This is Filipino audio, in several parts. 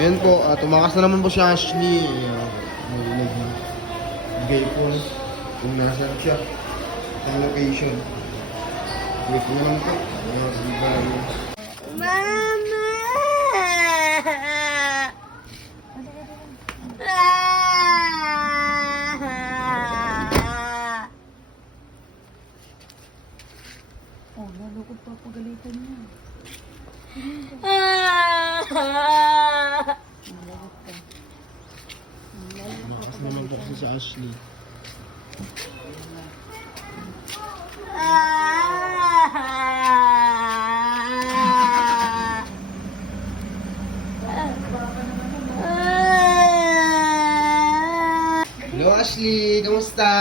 Ayan po, ah, tumakas na naman po si Ashley. Uh, Narinig na. Bigay po kung nasan siya. Sa location. Wait mo lang po. Uh, mo. Mama! Ah! Oh, nalukod pa pagalitan niya. Ah! Nalukod ka. Tumakas naman po kasi si Ashley. Hello Ashley, kamusta?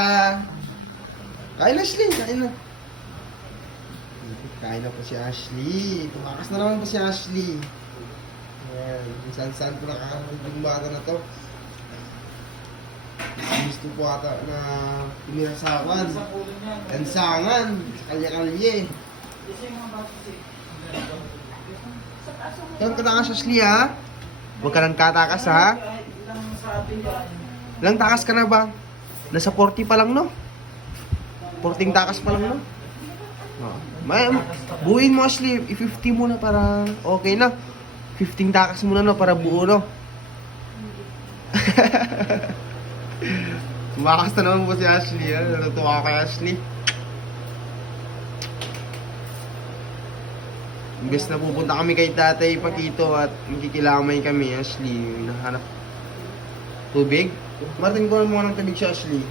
Kain na Ashley, kain na. Kain na po si Ashley. Tumakas na naman po si Ashley. Ayan, kung saan saan po nakakarating yung bata na to. Gusto po ata na pinirasawan. Lansangan, sa kalye-kalye. Yan ka na ka, Ashley ha? Huwag ka nang katakas ha? Ilang takas ka na ba? Nasa 40 pa lang, no? 40 takas pa lang, no? Oh. May, buuin mo, Ashley. I-50 muna para okay na. 15 takas muna, no? Para buo, no? Tumakas na naman po si Ashley. Ha? Natutuwa ka kay Ashley. Imbes na pupunta kami kay Tatay Pakito at magkikilamay kami, Ashley. Nahanap tubig. Martin, kunan mo ng tubig si Ashley.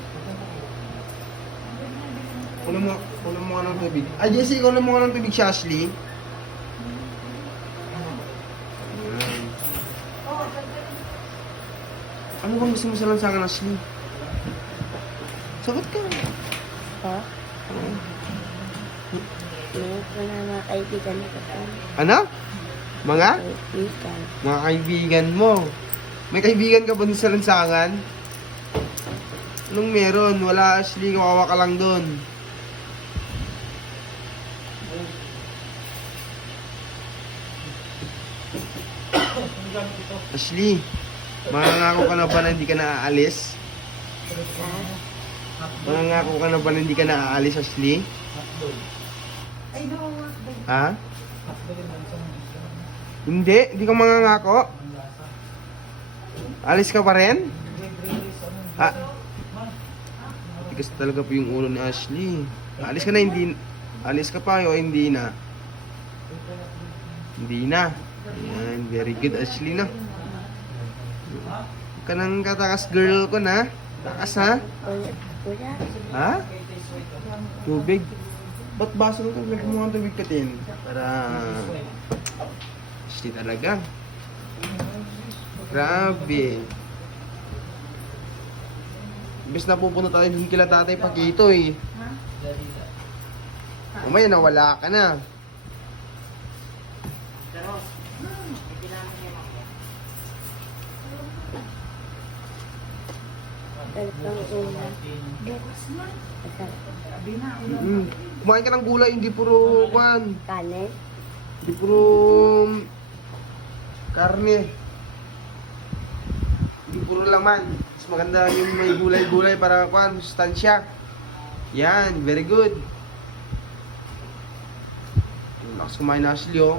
Kunan mo, kunan mo ng tubig. Ay, Jessie, kunan mo ng tubig si Ashley. Ano bang gusto mo sa lansangan, Ashley? Sagot ka. Po? Meron ko na mga kaibigan kasama. Ano? Mga? Kaibigan. Mga kaibigan mo. May kaibigan ka ba dun sa lansangan? Anong meron? Wala, Ashley. Kawawa ka lang dun. Ashley, mangangako ka na ba na hindi ka na aalis? Mangangako ka na ba na hindi ka na aalis, Ashley? Ay, no. Ha? Hindi, hindi ka mangangako. Alis ka pa rin? Ha? Tigas talaga po yung ulo ni Ashley. Alis ka na, hindi... Alis ka pa o hindi na? Hindi na. Ayan, very good Ashley na. Huwag ka nang katakas girl ko na. Takas ha? Ha? Tubig? Ba't baso nito? Lagyan mo ang tubig katin. Para... Ashley talaga. Grabe. Imbes na pupunta tayo hindi kila tatay Pakito eh. Mamaya nawala ka na. Dalawang ulan. Bukas na. Mm. Kumain ka ng gulay, hindi puro kwan. Kanin. Hindi puro karne. Hindi puro laman. Mas maganda yung may gulay-gulay para kwan, sustansya. Yan, very good. Lakas kumain na Ashley, oh.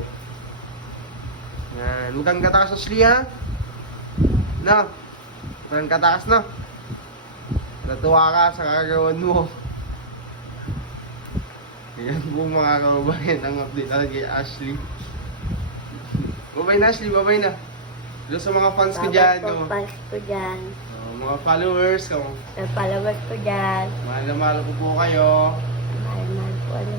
Yan, huwag kang katakas Ashley, ha? Na, huwag kang katakas na. Natuwa ka sa kagagawan mo. Ayan po mga kababayan ang update talaga kay Ashley. Babay na Ashley, babay na. Hello sa mga fans ko dyan. No? po fans ko dyan. Oh, mga followers ko. Sa followers ko dyan. Mahal na mahal ko po kayo. Mahal-mahal po ano.